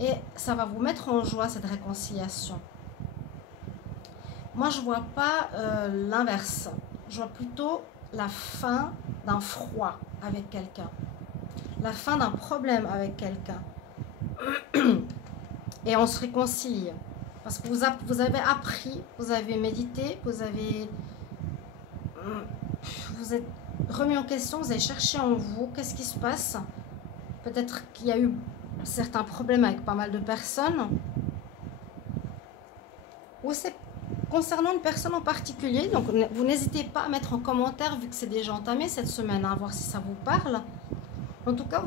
Et ça va vous mettre en joie, cette réconciliation. Moi, je vois pas l'inverse. Je vois plutôt la fin d'un froid avec quelqu'un. La fin d'un problème avec quelqu'un. Et on se réconcilie. Parce que vous avez appris, vous avez médité, vous êtes remis en question, vous avez cherché en vous, qu'est-ce qui se passe. Peut-être qu'il y a eu certains problèmes avec pas mal de personnes. Ou c'est concernant une personne en particulier. Donc vous n'hésitez pas à mettre en commentaire, vu que c'est déjà entamé cette semaine, à voir si ça vous parle. En tout cas,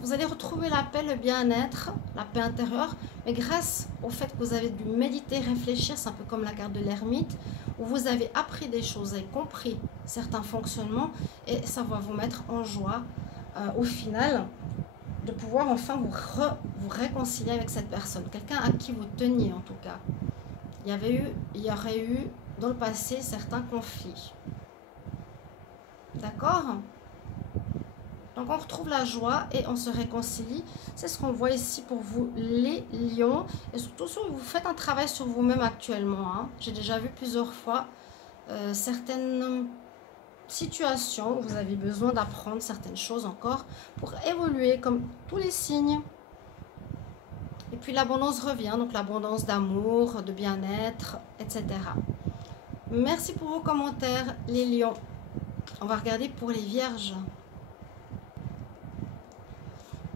vous allez retrouver la paix, le bien-être, la paix intérieure. Mais grâce au fait que vous avez dû méditer, réfléchir, c'est un peu comme la carte de l'ermite, où vous avez appris des choses et compris certains fonctionnements. Et ça va vous mettre en joie, au final, de pouvoir enfin vous réconcilier avec cette personne. Quelqu'un à qui vous teniez, en tout cas. Il y aurait eu dans le passé certains conflits. D'accord ? Donc on retrouve la joie et on se réconcilie. C'est ce qu'on voit ici pour vous, les lions. Et surtout si vous faites un travail sur vous-même actuellement. Hein. J'ai déjà vu plusieurs fois certaines situations où vous avez besoin d'apprendre certaines choses encore pour évoluer comme tous les signes. Et puis l'abondance revient, donc l'abondance d'amour, de bien-être, etc. Merci pour vos commentaires, les lions. On va regarder pour les vierges.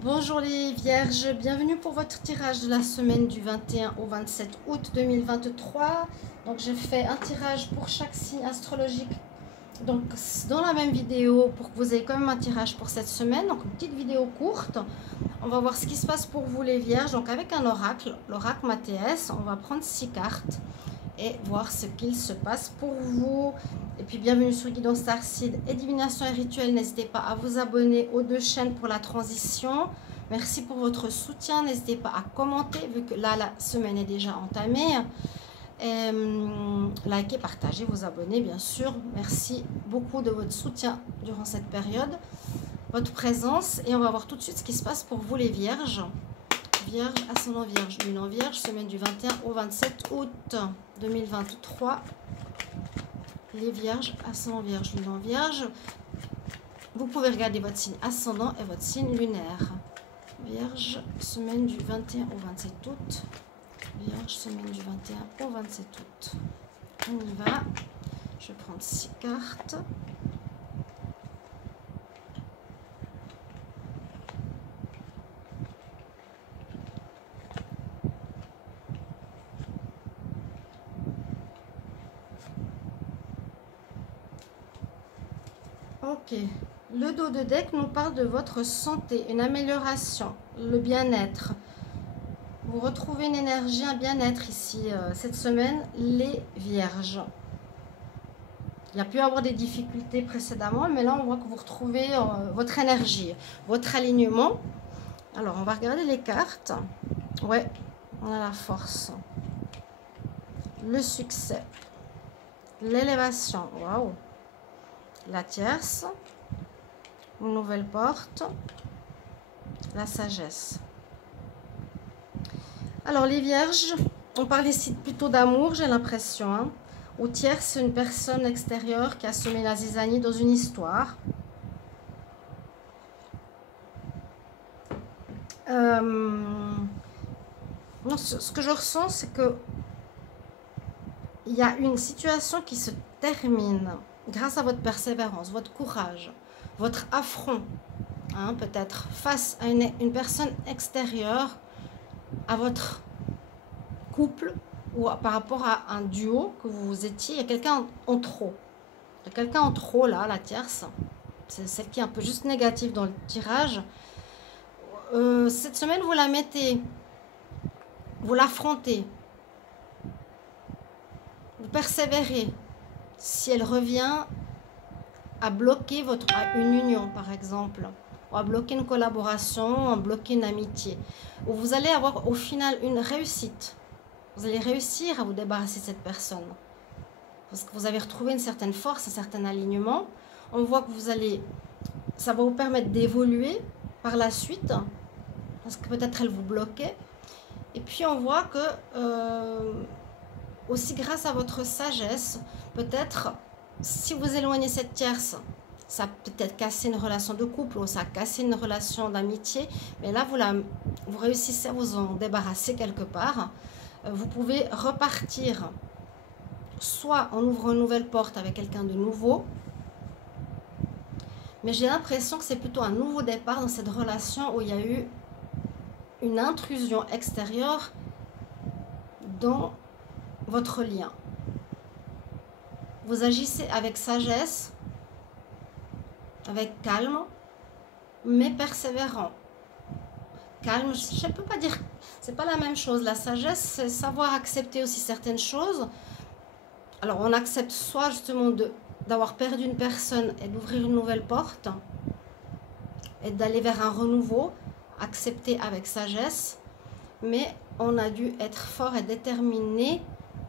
Bonjour les vierges, bienvenue pour votre tirage de la semaine du 21 au 27 août 2023. Donc je fais un tirage pour chaque signe astrologique. Donc dans la même vidéo, pour que vous ayez quand même un tirage pour cette semaine, donc une petite vidéo courte. On va voir ce qui se passe pour vous les vierges. Donc avec un oracle, l'oracle Mathéès, on va prendre 6 cartes et voir ce qu'il se passe pour vous. Et puis bienvenue sur Guidance Starseed et Divination et Rituel. N'hésitez pas à vous abonner aux 2 chaînes pour la transition. Merci pour votre soutien. N'hésitez pas à commenter vu que là la semaine est déjà entamée. Et likez, partagez, vous abonnez bien sûr. Merci beaucoup de votre soutien durant cette période, votre présence. Et on va voir tout de suite ce qui se passe pour vous les vierges. Vierge, ascendant vierge, lune en vierge, semaine du 21 au 27 août 2023. Les vierges, ascendant vierge, lune en vierge. Vous pouvez regarder votre signe ascendant et votre signe lunaire. Vierge, semaine du 21 au 27 août. Vierge, semaine du 21 au 27 août. On y va. Je vais prendre 6 cartes. Ok. Le dos de deck nous parle de votre santé, une amélioration, le bien-être. Vous retrouvez une énergie, un bien-être ici, cette semaine, les vierges. Il y a pu y avoir des difficultés précédemment, mais là, on voit que vous retrouvez votre énergie, votre alignement. Alors, on va regarder les cartes. Ouais, on a la force. Le succès. L'élévation. Waouh. La tierce. Une nouvelle porte. La sagesse. Alors les vierges, on parle ici plutôt d'amour, j'ai l'impression. Hein. Au tierce, c'est une personne extérieure qui a semé la zizanie dans une histoire. Non, ce que je ressens, c'est que il y a une situation qui se termine grâce à votre persévérance, votre courage, votre affront, hein, peut-être face à une personne extérieure à votre couple ou par rapport à un duo que vous étiez. Il y a quelqu'un en trop. Il y a quelqu'un en trop là, la tierce. C'est celle qui est un peu juste négative dans le tirage. Cette semaine, vous la mettez, vous l'affrontez, vous persévérez. Si elle revient à bloquer à une union, par exemple, ou à bloquer une collaboration, à bloquer une amitié, où vous allez avoir au final une réussite. Vous allez réussir à vous débarrasser de cette personne. Parce que vous avez retrouvé une certaine force, un certain alignement. On voit que ça va vous permettre d'évoluer par la suite. Parce que peut-être elle vous bloquait. Et puis on voit que aussi grâce à votre sagesse, peut-être si vous éloignez cette tierce, ça peut être casser une relation de couple ou ça a cassé une relation d'amitié, mais là vous réussissez à vous en débarrasser quelque part. Vous pouvez repartir, soit on ouvre une nouvelle porte avec quelqu'un de nouveau, mais j'ai l'impression que c'est plutôt un nouveau départ dans cette relation où il y a eu une intrusion extérieure dans votre lien. Vous agissez avec sagesse, avec calme, mais persévérant. Calme, je ne peux pas dire, c'est pas la même chose. La sagesse, c'est savoir accepter aussi certaines choses. Alors, on accepte soit justement d'avoir perdu une personne et d'ouvrir une nouvelle porte et d'aller vers un renouveau, accepter avec sagesse, mais on a dû être fort et déterminé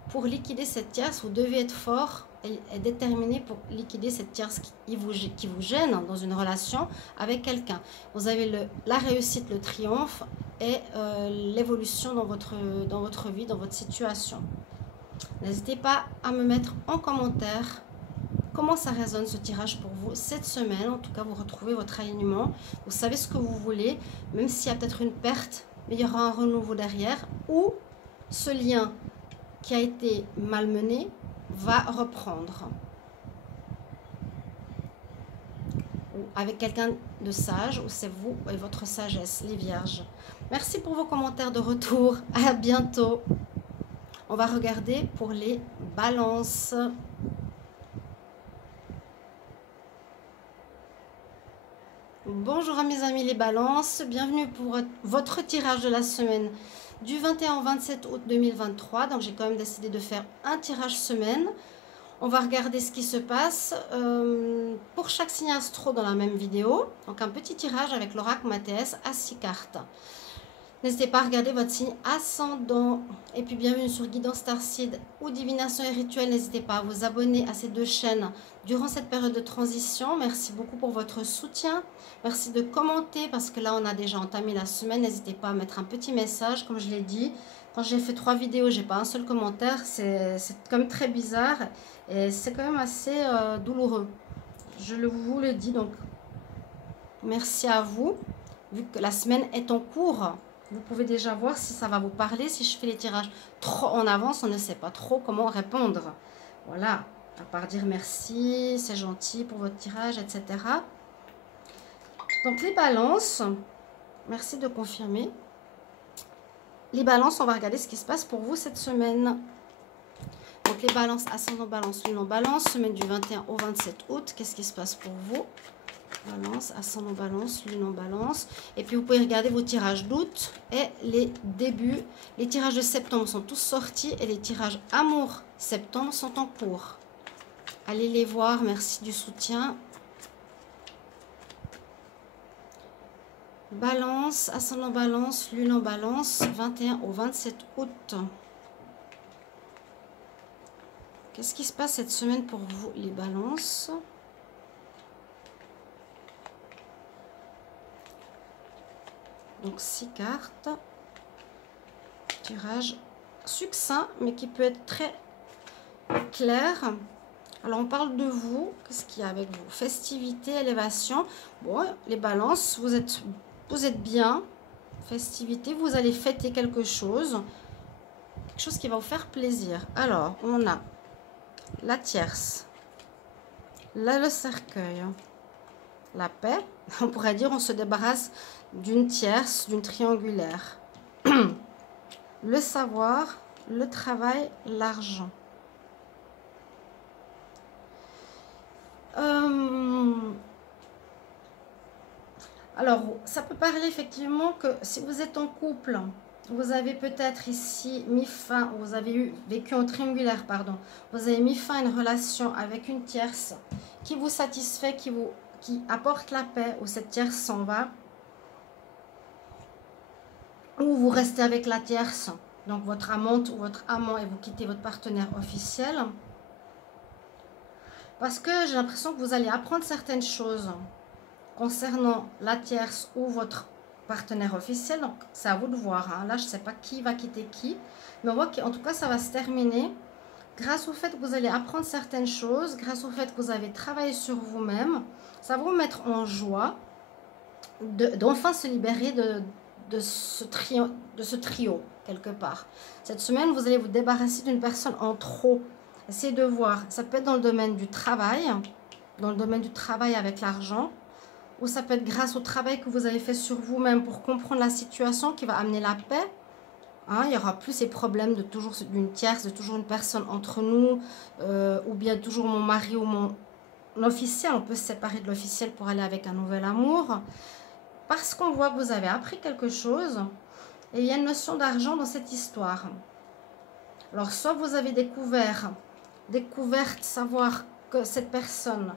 pour liquider cette tierce. Vous devez être fort et déterminé pour liquider cette tierce qui vous gêne dans une relation avec quelqu'un. Vous avez la réussite, le triomphe et l'évolution dans votre vie, dans votre situation. N'hésitez pas à me mettre en commentaire comment ça résonne ce tirage pour vous cette semaine. En tout cas, vous retrouvez votre alignement. Vous savez ce que vous voulez, même s'il y a peut-être une perte, mais il y aura un renouveau derrière. Ou ce lien qui a été malmené va reprendre. Ou avec quelqu'un de sage, ou c'est vous et votre sagesse, les vierges. Merci pour vos commentaires de retour. À bientôt. On va regarder pour les balances. Bonjour à mes amis les balances, bienvenue pour votre tirage de la semaine du 21 au 27 août 2023. Donc j'ai quand même décidé de faire un tirage semaine. On va regarder ce qui se passe pour chaque signe astro dans la même vidéo. Donc un petit tirage avec l'oracle Mathéès à 6 cartes. N'hésitez pas à regarder votre signe ascendant. Et puis bienvenue sur Guidance Starseed ou Divination et Rituel. N'hésitez pas à vous abonner à ces deux chaînes durant cette période de transition. Merci beaucoup pour votre soutien. Merci de commenter parce que là on a déjà entamé la semaine. N'hésitez pas à mettre un petit message. Comme je l'ai dit, quand j'ai fait 3 vidéos, j'ai pas un seul commentaire. C'est quand même très bizarre et c'est quand même assez douloureux. Je vous le dis, donc merci à vous. Vu que la semaine est en cours, vous pouvez déjà voir si ça va vous parler. Si je fais les tirages trop en avance, on ne sait pas trop comment répondre. Voilà, à part dire merci, c'est gentil pour votre tirage, etc. Donc les balances, merci de confirmer. Les balances, on va regarder ce qui se passe pour vous cette semaine. Donc les balances, ascendant balance, lune en balance, semaine du 21 au 27 août. Qu'est-ce qui se passe pour vous? Balance, ascendant balance, lune en balance. Et puis vous pouvez regarder vos tirages d'août et les débuts. Les tirages de septembre sont tous sortis et les tirages amour septembre sont en cours. Allez les voir, merci du soutien. Balance, ascendant balance, lune en balance, 21 au 27 août. Qu'est-ce qui se passe cette semaine pour vous les balances? Donc 6 cartes, tirage succinct mais qui peut être très clair. Alors on parle de vous, qu'est-ce qu'il y a avec vous? Festivité, élévation. Bon, les balances, vous êtes bien. Festivité, vous allez fêter quelque chose qui va vous faire plaisir. Alors on a la tierce, là le cercueil, la paix. On pourrait dire on se débarrasse d'une tierce, d'une triangulaire. Le savoir, le travail, l'argent. Alors, ça peut parler effectivement que si vous êtes en couple, vous avez peut-être ici mis fin, vous avez vécu en triangulaire, pardon, vous avez mis fin à une relation avec une tierce qui vous satisfait, qui apporte la paix, ou cette tierce s'en va, ou vous restez avec la tierce, donc votre amante ou votre amant, et vous quittez votre partenaire officiel. Parce que j'ai l'impression que vous allez apprendre certaines choses concernant la tierce ou votre partenaire officiel. Donc, c'est à vous de voir. Hein. Là, je ne sais pas qui va quitter qui. Mais on voit qu'en tout cas, ça va se terminer grâce au fait que vous allez apprendre certaines choses, grâce au fait que vous avez travaillé sur vous-même. Ça va vous mettre en joie d'enfin se libérer de ce trio, quelque part. Cette semaine, vous allez vous débarrasser d'une personne en trop. Essayez de voir. Ça peut être dans le domaine du travail, avec l'argent, ou ça peut être grâce au travail que vous avez fait sur vous-même pour comprendre la situation qui va amener la paix. Hein, il n'y aura plus ces problèmes de toujours d'une tierce, de toujours une personne entre nous, ou bien toujours mon mari ou mon officiel. On peut se séparer de l'officiel pour aller avec un nouvel amour. Parce qu'on voit que vous avez appris quelque chose et il y a une notion d'argent dans cette histoire. Alors, soit vous avez découvert, savoir que cette personne,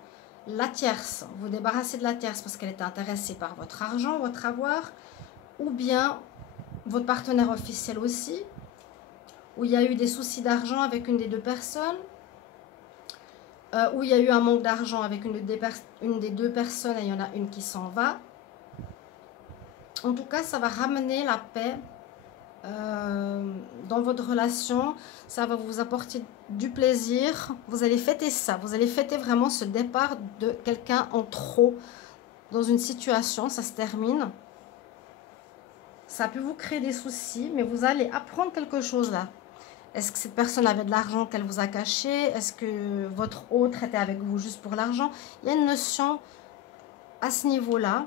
la tierce, vous débarrassez de la tierce parce qu'elle était intéressée par votre argent, votre avoir, ou bien votre partenaire officiel aussi, où il y a eu des soucis d'argent avec une des deux personnes, où il y a eu un manque d'argent avec une des deux personnes et il y en a une qui s'en va. En tout cas, ça va ramener la paix dans votre relation. Ça va vous apporter du plaisir. Vous allez fêter ça. Vous allez fêter vraiment ce départ de quelqu'un en trop dans une situation. Ça se termine. Ça peut vous créer des soucis, mais vous allez apprendre quelque chose là. Est-ce que cette personne avait de l'argent qu'elle vous a caché? Est-ce que votre autre était avec vous juste pour l'argent? Il y a une notion à ce niveau-là.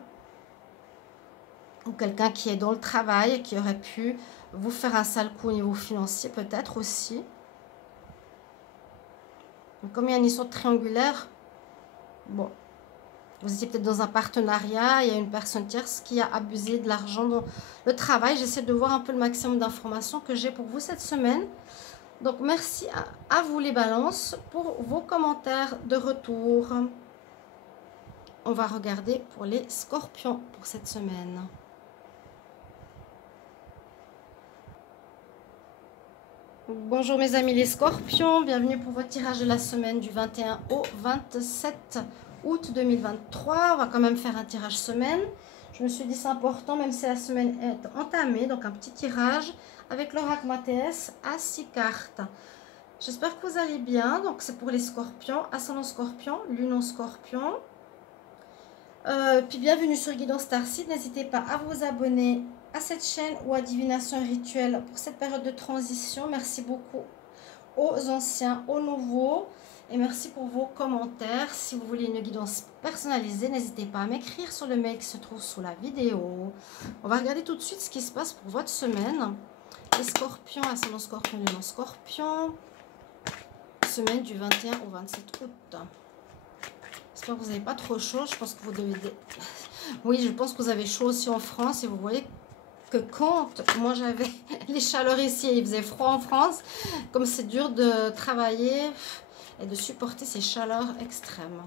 Ou quelqu'un qui est dans le travail et qui aurait pu vous faire un sale coup au niveau financier, peut-être aussi. Donc, comme il y a une histoire triangulaire, bon, vous étiez peut-être dans un partenariat, il y a une personne tierce qui a abusé de l'argent dans le travail. J'essaie de voir un peu le maximum d'informations que j'ai pour vous cette semaine. Donc, merci à vous les balances pour vos commentaires de retour. On va regarder pour les scorpions pour cette semaine. Bonjour mes amis les scorpions, bienvenue pour votre tirage de la semaine du 21 au 27 août 2023. On va quand même faire un tirage semaine. Je me suis dit c'est important même si la semaine est entamée. Donc un petit tirage avec l'oracle Mathéès à 6 cartes. J'espère que vous allez bien. Donc c'est pour les scorpions, ascendant scorpion, lune en scorpion. Puis bienvenue sur Guidance Starseed. N'hésitez pas à vous abonner à cette chaîne ou à Divination et Rituel pour cette période de transition. Merci beaucoup aux anciens, aux nouveaux. Et merci pour vos commentaires. Si vous voulez une guidance personnalisée, n'hésitez pas à m'écrire sur le mail qui se trouve sous la vidéo. On va regarder tout de suite ce qui se passe pour votre semaine. Les scorpions, ascendant scorpion, lune en scorpion. Semaine du 21 au 27 août. J'espère que vous n'avez pas trop chaud. Je pense que vous devez... Oui, je pense que vous avez chaud aussi en France. Et vous voyez que quand moi j'avais les chaleurs ici et il faisait froid en France, comme c'est dur de travailler et de supporter ces chaleurs extrêmes.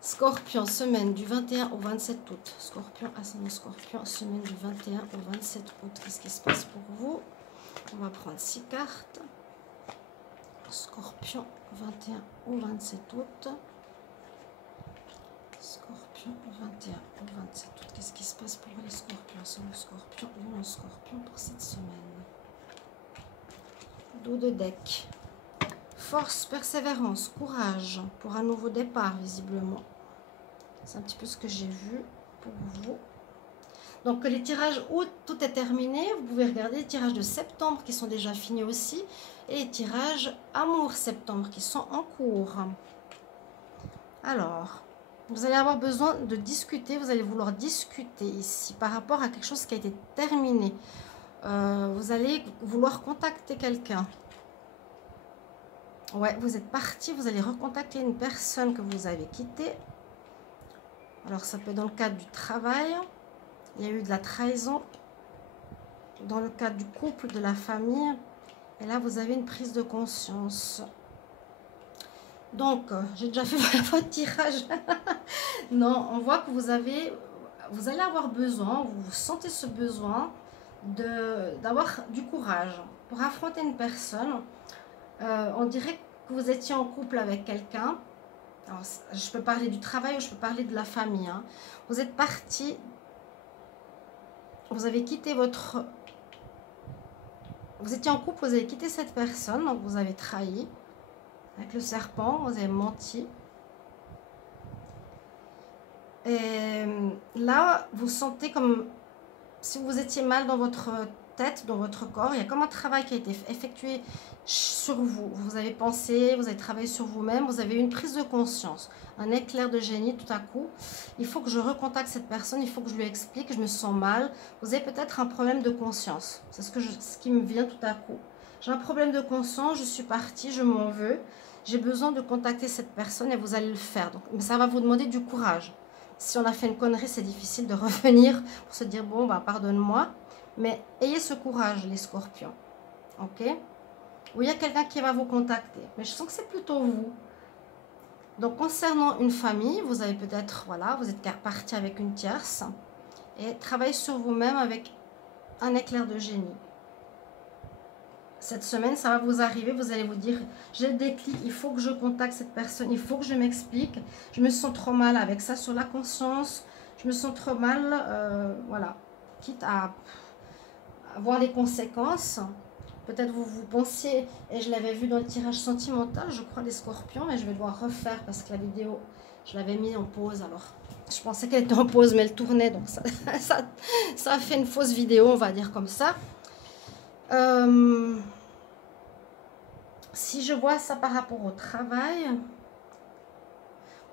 Scorpion, semaine du 21 au 27 août. Scorpion, ascendant scorpion, semaine du 21 au 27 août. Qu'est-ce qui se passe pour vous? On va prendre 6 cartes. Scorpion, 21 au 27 août. Scorpion, 21 au 27 août. Qu'est-ce qui se passe pour les scorpions? Sur le scorpion, lune scorpion pour cette semaine. Dos de deck. Force, persévérance, courage pour un nouveau départ, visiblement. C'est un petit peu ce que j'ai vu pour vous. Donc, les tirages août, tout est terminé. Vous pouvez regarder les tirages de septembre qui sont déjà finis aussi. Et les tirages amour septembre qui sont en cours. Alors, vous allez avoir besoin de discuter. Vous allez vouloir discuter ici par rapport à quelque chose qui a été terminé. Vous allez vouloir contacter quelqu'un. Ouais, vous êtes parti. Vous allez recontacter une personne que vous avez quittée. Alors, ça peut être dans le cadre du travail. Il y a eu de la trahison. Dans le cadre du couple, de la famille. Et là, vous avez une prise de conscience. Donc, j'ai déjà fait votre tirage. Non, on voit que vous allez avoir besoin, vous sentez ce besoin d'avoir du courage pour affronter une personne. On dirait que vous étiez en couple avec quelqu'un. Je peux parler du travail ou je peux parler de la famille. Hein. Vous êtes parti vous avez quitté votre... Vous étiez en couple, vous avez quitté cette personne, donc vous avez trahi. Avec le serpent, vous avez menti. Et là, vous sentez comme si vous étiez mal dans votre tête, dans votre corps. Il y a comme un travail qui a été effectué sur vous. Vous avez pensé, vous avez travaillé sur vous-même, vous avez eu une prise de conscience, un éclair de génie tout à coup. Il faut que je recontacte cette personne, il faut que je lui explique, je me sens mal. Vous avez peut-être un problème de conscience. C'est ce qui me vient tout à coup. J'ai un problème de conscience, je suis partie, je m'en veux. J'ai besoin de contacter cette personne et vous allez le faire. Donc, mais ça va vous demander du courage. Si on a fait une connerie, c'est difficile de revenir pour se dire, bon, bah, pardonne-moi. Mais ayez ce courage, les scorpions. Ok? Ou il y a quelqu'un qui va vous contacter. Mais je sens que c'est plutôt vous. Donc, concernant une famille, vous avez peut-être, voilà, vous êtes parti avec une tierce. Et travaillez sur vous-même avec un éclair de génie. Cette semaine, ça va vous arriver, vous allez vous dire, j'ai le déclic, il faut que je contacte cette personne, il faut que je m'explique. Je me sens trop mal avec ça sur la conscience. Je me sens trop mal, voilà. Quitte à voir les conséquences. Peut-être vous pensiez, et je l'avais vu dans le tirage sentimental, je crois, des scorpions, mais je vais devoir refaire parce que la vidéo, je l'avais mis en pause. Alors, je pensais qu'elle était en pause, mais elle tournait, donc ça a fait une fausse vidéo, on va dire comme ça. Si je vois ça par rapport au travail,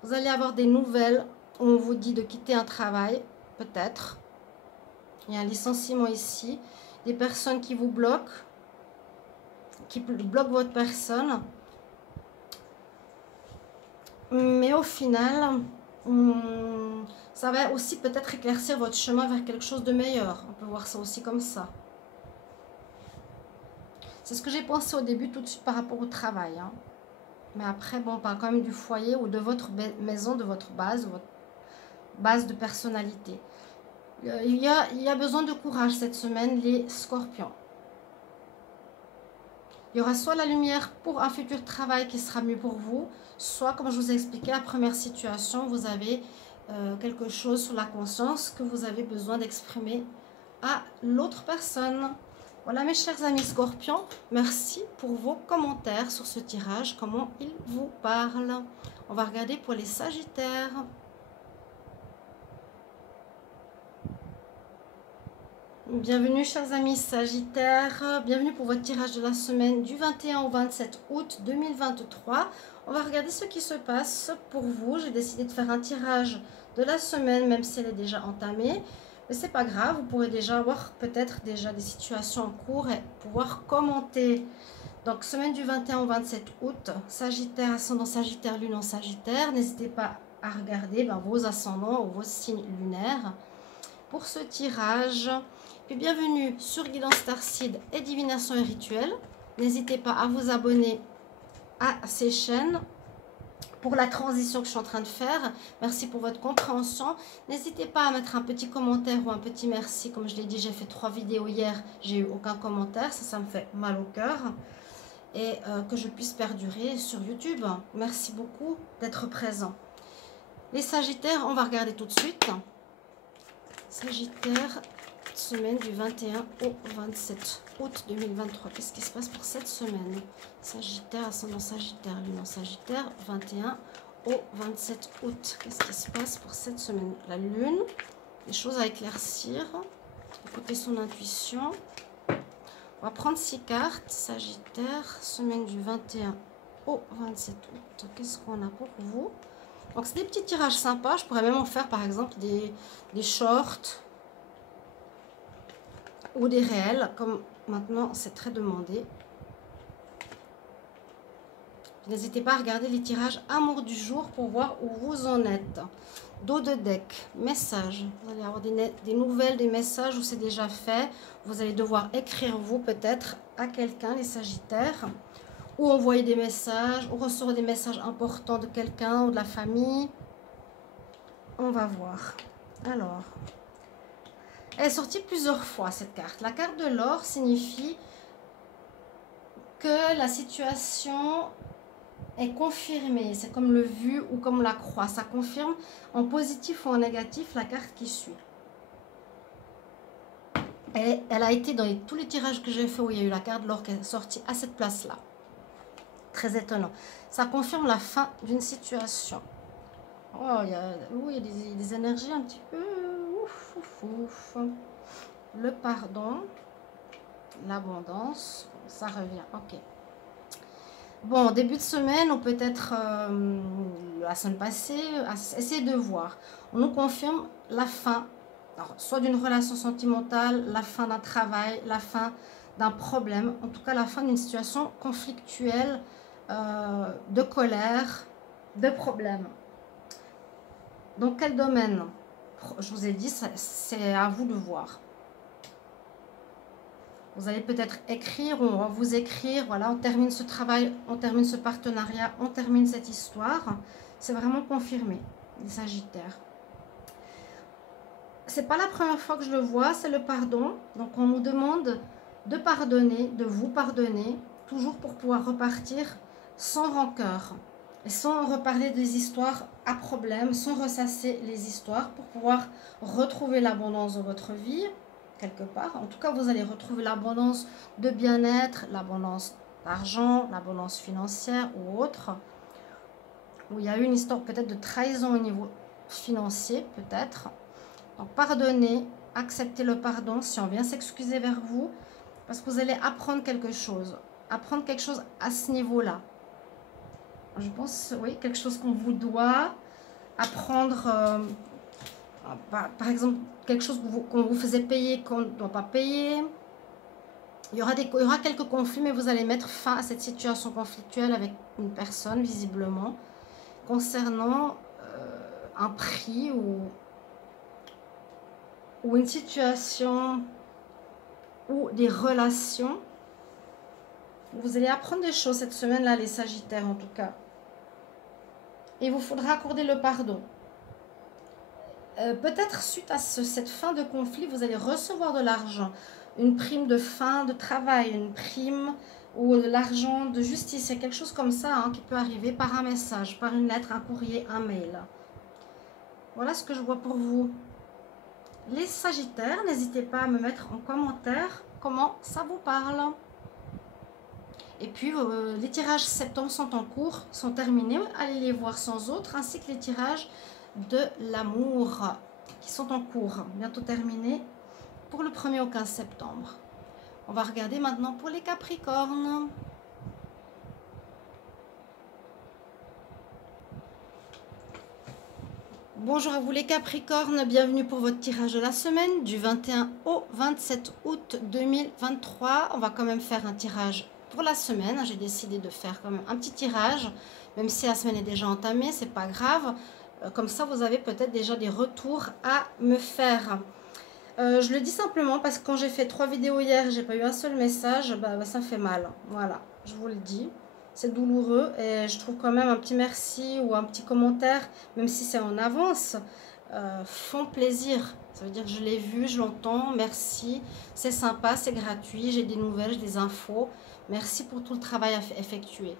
vous allez avoir des nouvelles où on vous dit de quitter un travail, peut-être. Il y a un licenciement ici. Des personnes qui vous bloquent, qui bloquent votre personne. Mais au final, ça va aussi peut-être éclaircir votre chemin vers quelque chose de meilleur. On peut voir ça aussi comme ça. C'est ce que j'ai pensé au début tout de suite par rapport au travail. Hein. Mais après, bon, on parle quand même du foyer ou de votre maison, de votre base de personnalité. Il y a besoin de courage cette semaine, les scorpions. Il y aura soit la lumière pour un futur travail qui sera mieux pour vous, soit, comme je vous ai expliqué, la première situation, vous avez quelque chose sur la conscience que vous avez besoin d'exprimer à l'autre personne. Voilà mes chers amis scorpions, merci pour vos commentaires sur ce tirage, comment il vous parle. On va regarder pour les sagittaires. Bienvenue chers amis sagittaires, bienvenue pour votre tirage de la semaine du 21 au 27 août 2023. On va regarder ce qui se passe pour vous. J'ai décidé de faire un tirage de la semaine, même si elle est déjà entamée. Mais c'est pas grave, vous pourrez déjà avoir peut-être déjà des situations en cours et pouvoir commenter. Donc semaine du 21 au 27 août, Sagittaire, ascendant Sagittaire, lune en Sagittaire. N'hésitez pas à regarder vos ascendants ou vos signes lunaires pour ce tirage. Puis bienvenue sur Guidance Starseed et Divination et Rituel. N'hésitez pas à vous abonner à ces chaînes pour la transition que je suis en train de faire. Merci pour votre compréhension. N'hésitez pas à mettre un petit commentaire ou un petit merci. Comme je l'ai dit, j'ai fait 3 vidéos hier. J'ai eu aucun commentaire. Ça me fait mal au cœur. Et que je puisse perdurer sur YouTube. Merci beaucoup d'être présent. Les Sagittaires, on va regarder tout de suite. Sagittaire, semaine du 21 au 27 août 2023. Qu'est-ce qui se passe pour cette semaine? Sagittaire, ascendant Sagittaire, lune en Sagittaire, 21 au 27 août. Qu'est-ce qui se passe pour cette semaine? La lune, des choses à éclaircir. Écoutez son intuition. On va prendre 6 cartes. Sagittaire, semaine du 21 au 27 août. Qu'est-ce qu'on a pour vous? Donc c'est des petits tirages sympas. Je pourrais même en faire par exemple des shorts ou des réels, comme maintenant c'est très demandé. N'hésitez pas à regarder les tirages amour du jour pour voir où vous en êtes. Dos de deck, message. Vous allez avoir des nouvelles, des messages où c'est déjà fait. Vous allez devoir écrire vous peut-être à quelqu'un, les Sagittaires, ou envoyer des messages, ou recevoir des messages importants de quelqu'un ou de la famille. On va voir. Alors, elle est sortie plusieurs fois cette carte. La carte de l'or signifie que la situation est confirmée. C'est comme le vu ou comme la croix. Ça confirme en positif ou en négatif la carte qui suit. Elle a été dans tous les tirages que j'ai fait où il y a eu la carte de l'or qui est sortie à cette place-là. Très étonnant. Ça confirme la fin d'une situation. Oh, il y a des énergies un petit peu... Ouf, ouf, ouf. Le pardon. L'abondance. Ça revient. Ok. Bon, début de semaine ou peut-être la semaine passée, essayez de voir. On nous confirme la fin, alors, soit d'une relation sentimentale, la fin d'un travail, la fin d'un problème, en tout cas la fin d'une situation conflictuelle, de colère, de problème. Dans quel domaine? Je vous ai dit, c'est à vous de voir. Vous allez peut-être écrire, on va vous écrire, voilà, on termine ce travail, on termine ce partenariat, on termine cette histoire. C'est vraiment confirmé, les Sagittaires. C'est pas la première fois que je le vois, c'est le pardon. Donc on nous demande de pardonner, de vous pardonner, toujours pour pouvoir repartir sans rancœur. Et sans reparler des histoires à problème, sans ressasser les histoires, pour pouvoir retrouver l'abondance dans votre vie, quelque part. En tout cas, vous allez retrouver l'abondance de bien-être, l'abondance d'argent, l'abondance financière ou autre. Où il y a eu une histoire peut-être de trahison au niveau financier, peut-être. Donc, pardonnez, acceptez le pardon si on vient s'excuser vers vous, parce que vous allez apprendre quelque chose. Apprendre quelque chose à ce niveau-là. Je pense, oui, quelque chose qu'on vous doit. Apprendre... par exemple, quelque chose qu'on vous faisait payer, qu'on ne doit pas payer. Il y aura quelques conflits, mais vous allez mettre fin à cette situation conflictuelle avec une personne, visiblement, concernant un prix ou une situation ou des relations. Vous allez apprendre des choses cette semaine-là, les Sagittaires en tout cas. Et il vous faudra accorder le pardon. Peut-être suite à cette fin de conflit, vous allez recevoir de l'argent, une prime de fin de travail, une prime ou de l'argent de justice, c'est quelque chose comme ça qui peut arriver par un message, par une lettre, un courrier, un mail. Voilà ce que je vois pour vous. Les Sagittaires, n'hésitez pas à me mettre en commentaire comment ça vous parle. Et puis, les tirages septembre sont en cours, sont terminés. Allez les voir sans autre, ainsi que les tirages de l'amour qui sont en cours, bientôt terminés pour le 1er au 15 septembre. On va regarder maintenant pour les Capricornes. Bonjour à vous les Capricornes, bienvenue pour votre tirage de la semaine du 21 au 27 août 2023. On va quand même faire un tirage pour la semaine. J'ai décidé de faire quand même un petit tirage, même si la semaine est déjà entamée, c'est pas grave. Comme ça, vous avez peut-être déjà des retours à me faire. Je le dis simplement parce que quand j'ai fait 3 vidéos hier, j'ai pas eu un seul message, ça fait mal. Voilà, je vous le dis. C'est douloureux et je trouve quand même un petit merci ou un petit commentaire, même si c'est en avance, font plaisir. Ça veut dire que je l'ai vu, je l'entends, merci. C'est sympa, c'est gratuit, j'ai des nouvelles, j'ai des infos. Merci pour tout le travail effectué.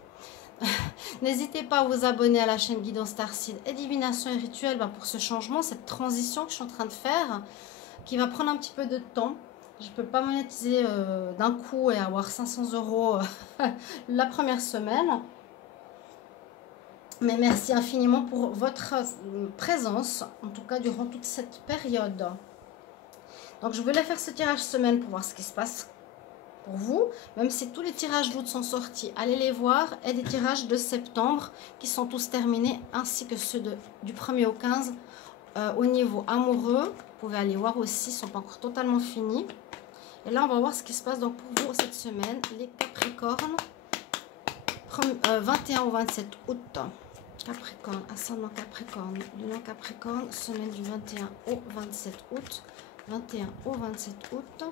N'hésitez pas à vous abonner à la chaîne Guidance Starseed et Divination et Rituel pour ce changement, cette transition que je suis en train de faire, qui va prendre un petit peu de temps. Je ne peux pas monétiser d'un coup et avoir 500 € la première semaine. Mais merci infiniment pour votre présence, en tout cas durant toute cette période. Donc je voulais faire ce tirage semaine pour voir ce qui se passe pour vous, même si tous les tirages d'août sont sortis, allez les voir, et des tirages de septembre qui sont tous terminés, ainsi que ceux du 1er au 15 au niveau amoureux. Vous pouvez aller voir aussi, ils ne sont pas encore totalement finis. Et là, on va voir ce qui se passe donc pour vous cette semaine, les Capricornes, 21 au 27 août. Capricorne, ascendant Capricorne, Lune Capricorne, semaine du 21 au 27 août. 21 au 27 août.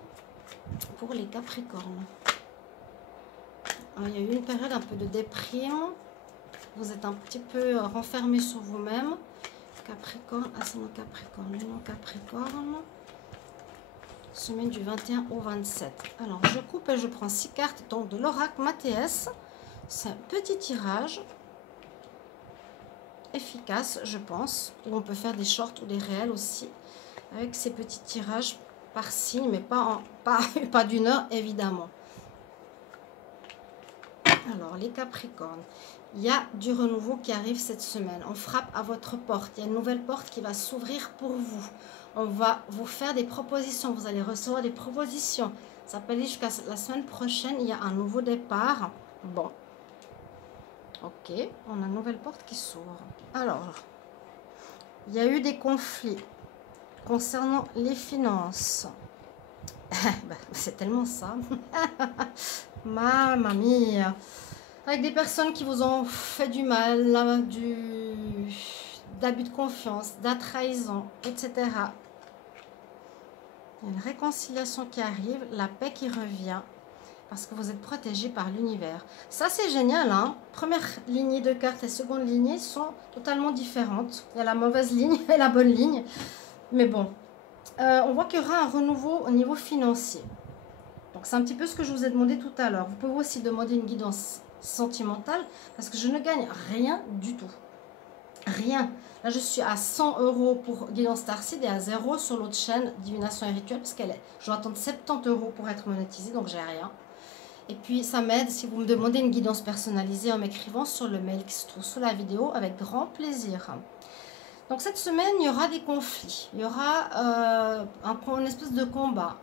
Pour les Capricornes. Alors, il y a eu une période un peu de déprime. Vous êtes un petit peu renfermé sur vous-même. Capricorne, ascendant Capricorne, Lune Capricorne. Semaine du 21 au 27. Alors, je coupe et je prends 6 cartes donc de l'oracle Mathéès. C'est un petit tirage efficace, je pense. Où on peut faire des shorts ou des réels aussi. Avec ces petits tirages par signe, mais pas d'une heure, évidemment. Alors, les Capricornes, il y a du renouveau qui arrive cette semaine. On frappe à votre porte. Il y a une nouvelle porte qui va s'ouvrir pour vous. On va vous faire des propositions. Vous allez recevoir des propositions. Ça peut aller jusqu'à la semaine prochaine. Il y a un nouveau départ. Bon. Ok. On a une nouvelle porte qui s'ouvre. Alors, il y a eu des conflits concernant les finances. C'est tellement ça. Mamma mia. Avec des personnes qui vous ont fait du mal, d'abus de confiance, de la trahison, etc. Il y a une réconciliation qui arrive, la paix qui revient, parce que vous êtes protégé par l'univers. Ça, c'est génial, hein? Première lignée de cartes et seconde lignée sont totalement différentes. Il y a la mauvaise ligne et la bonne ligne. Mais bon, on voit qu'il y aura un renouveau au niveau financier. Donc, c'est un petit peu ce que je vous ai demandé tout à l'heure. Vous pouvez aussi demander une guidance sentimentale parce que je ne gagne rien du tout. Rien. Là, je suis à 100 € pour Guidance Starseed et à 0 sur l'autre chaîne Divination et Rituel parce qu'elle est. Je dois attendre 70 € pour être monétisée, donc j'ai rien. Et puis, ça m'aide si vous me demandez une guidance personnalisée en m'écrivant sur le mail qui se trouve sous la vidéo avec grand plaisir. Donc, cette semaine, il y aura des conflits. Il y aura une espèce de combat.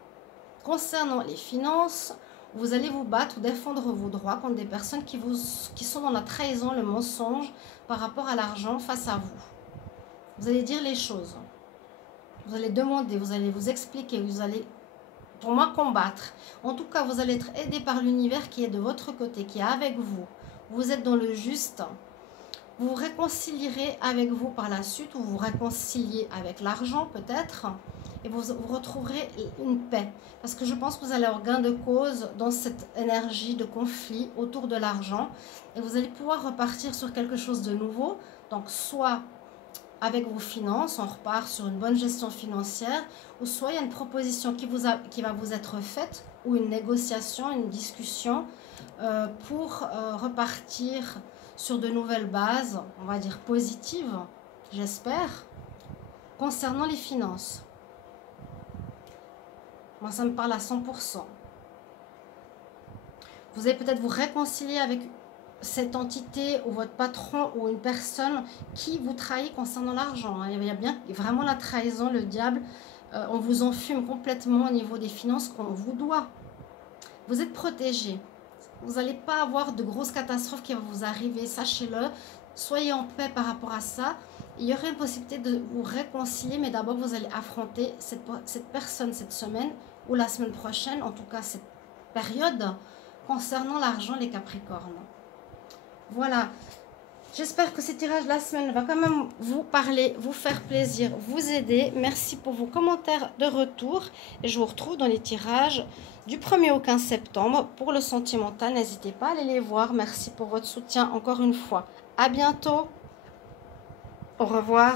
Concernant les finances, vous allez vous battre ou défendre vos droits contre des personnes qui sont dans la trahison, le mensonge par rapport à l'argent face à vous. Vous allez dire les choses. Vous allez demander, vous allez vous expliquer, vous allez, pour moi, combattre. En tout cas, vous allez être aidé par l'univers qui est de votre côté, qui est avec vous. Vous êtes dans le juste. Vous vous réconcilierez avec vous par la suite ou vous vous réconciliez avec l'argent peut-être. Et vous retrouverez une paix. Parce que je pense que vous allez avoir gain de cause dans cette énergie de conflit autour de l'argent. Et vous allez pouvoir repartir sur quelque chose de nouveau. Donc, soit avec vos finances, on repart sur une bonne gestion financière. Ou soit il y a une proposition qui va vous être faite. Ou une négociation, une discussion pour repartir sur de nouvelles bases, on va dire positives, j'espère, concernant les finances. Moi, ça me parle à 100%. Vous allez peut-être vous réconcilier avec cette entité ou votre patron ou une personne qui vous trahit concernant l'argent. Il y a bien vraiment la trahison, le diable. On vous enfume complètement au niveau des finances qu'on vous doit. Vous êtes protégé. Vous n'allez pas avoir de grosses catastrophes qui vont vous arriver. Sachez-le. Soyez en paix par rapport à ça. Il y aurait une possibilité de vous réconcilier, mais d'abord vous allez affronter cette personne cette semaine ou la semaine prochaine, en tout cas cette période, concernant l'argent, les Capricornes. Voilà. J'espère que ce tirage de la semaine va quand même vous parler, vous faire plaisir, vous aider. Merci pour vos commentaires de retour. Et je vous retrouve dans les tirages du 1er au 15 septembre pour le sentimental. N'hésitez pas à aller les voir. Merci pour votre soutien encore une fois. À bientôt. Au revoir.